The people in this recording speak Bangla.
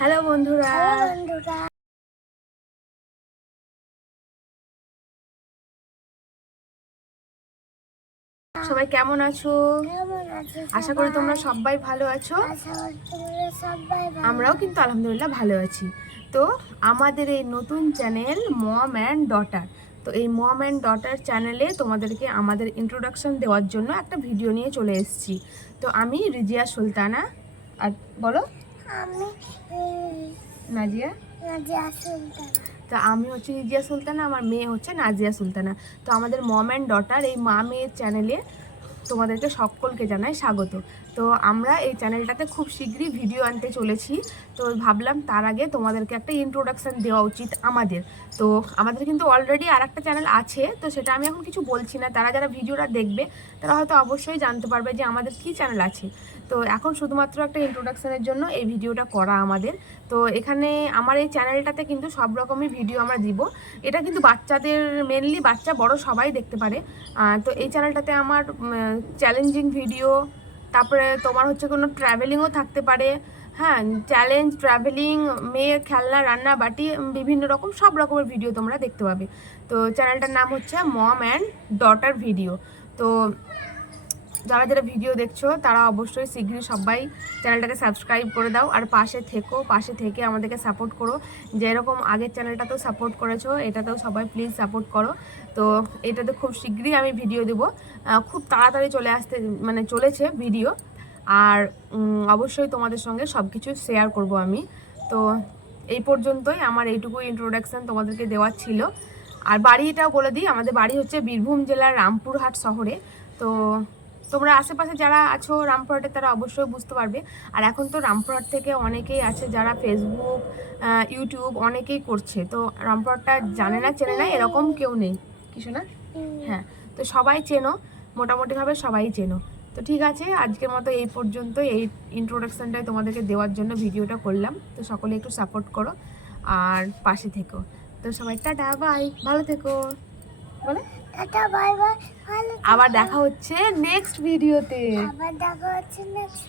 হ্যালো বন্ধুরা, সবাই কেমন আছো? আশা করি তোমরা সবাই ভালো আছো। আমরাও কিন্তু আলহামদুলিল্লাহ ভালো আছি। তো আমাদের এই নতুন চ্যানেল মম অ্যান্ড ডটার, তো এই মম অ্যান্ড ডটার চ্যানেলে তোমাদেরকে আমাদের ইন্ট্রোডাকশন দেওয়ার জন্য একটা ভিডিও নিয়ে চলে এসেছি। তো আমি রিজিয়া সুলতানা, আর বলো আমি নাজিয়া। তো আমি হচ্ছে রিজিয়া সুলতানা, আমার মেয়ে হচ্ছে নাজিয়া সুলতানা। তো আমাদের মম অ্যান্ড ডটার এই মা মেয়ের চ্যানেলে তোমাদেরকে সকলকে জানাই স্বাগত। তো আমরা এই চ্যানেলটাতে খুব শীঘ্রই ভিডিও আনতে চলেছি। তো ভাবলাম তার আগে তোমাদেরকে একটা ইন্ট্রোডাকশান দেওয়া উচিত আমাদের। তো আমাদের কিন্তু অলরেডি আর একটা চ্যানেল আছে, তো সেটা আমি এখন কিছু বলছি না। তারা যারা ভিডিওটা দেখবে তারা হয়তো অবশ্যই জানতে পারবে যে আমাদের কী চ্যানেল আছে। তো এখন শুধুমাত্র একটা ইন্ট্রোডাকশানের জন্য এই ভিডিওটা করা আমাদের। তো এখানে আমার এই চ্যানেলটাতে কিন্তু সব রকমই ভিডিও আমরা দিব। এটা কিন্তু বাচ্চাদের, মেনলি বাচ্চা বড় সবাই দেখতে পারে। তো এই চ্যানেলটাতে আমার চ্যালেঞ্জিং ভিডিও, তারপরে তোমার হচ্ছে কোনো ট্রাভেলিংও থাকতে পারে। হ্যাঁ, চ্যালেঞ্জ, ট্রাভেলিং, মেয়ের খেলনা, রান্না বাটি, বিভিন্ন রকম সব রকমের ভিডিও তোমরা দেখতে পাবে। তো চ্যানেলটার নাম হচ্ছে মম অ্যান্ড ডটার ভিডিও। তো যারা যারা ভিডিও দেখছো তারা অবশ্যই শীঘ্রই সবাই চ্যানেলটাকে সাবস্ক্রাইব করে দাও, আর পাশে থেকে আমাদেরকে সাপোর্ট করো। যেরকম আগের চ্যানেলটাতেও সাপোর্ট করেছো, এটাতেও সবাই প্লিজ সাপোর্ট করো। তো এটাতে খুব শীঘ্রই আমি ভিডিও দেবো, খুব তাড়াতাড়ি চলেছে ভিডিও। আর অবশ্যই তোমাদের সঙ্গে সব কিছু শেয়ার করব আমি। তো এই পর্যন্তই আমার এইটুকু ইন্ট্রোডাকশান তোমাদেরকে দেওয়ার ছিল। আর বাড়িটাও বলে দিই, আমাদের বাড়ি হচ্ছে বীরভূম জেলার রামপুরহাট শহরে। তো তোমরা আশেপাশে যারা আছো রামপুরহাটে তারা অবশ্যই বুঝতে পারবে। আর এখন তো রামপুরহাট থেকে অনেকেই আছে যারা ফেসবুক, ইউটিউব অনেকেই করছে। তো রামপুরহাটটা জানে না, চেনে না এরকম কেউ নেই, কিছু না। হ্যাঁ, তো সবাই চেনো, মোটামুটিভাবে সবাই চেনো। তো ঠিক আছে, আজকের মতো এই পর্যন্ত। এই ইন্ট্রোডাকশানটাই তোমাদেরকে দেওয়ার জন্য ভিডিওটা করলাম। তো সকলে একটু সাপোর্ট করো আর পাশে থেকো। তো সবাই টাটা, বাই, ভালো থেকো। বলে টাটা, বাই বাই, আবার দেখা হচ্ছে নেক্সট ভিডিওতে। আবার দেখা হচ্ছে নেক্সট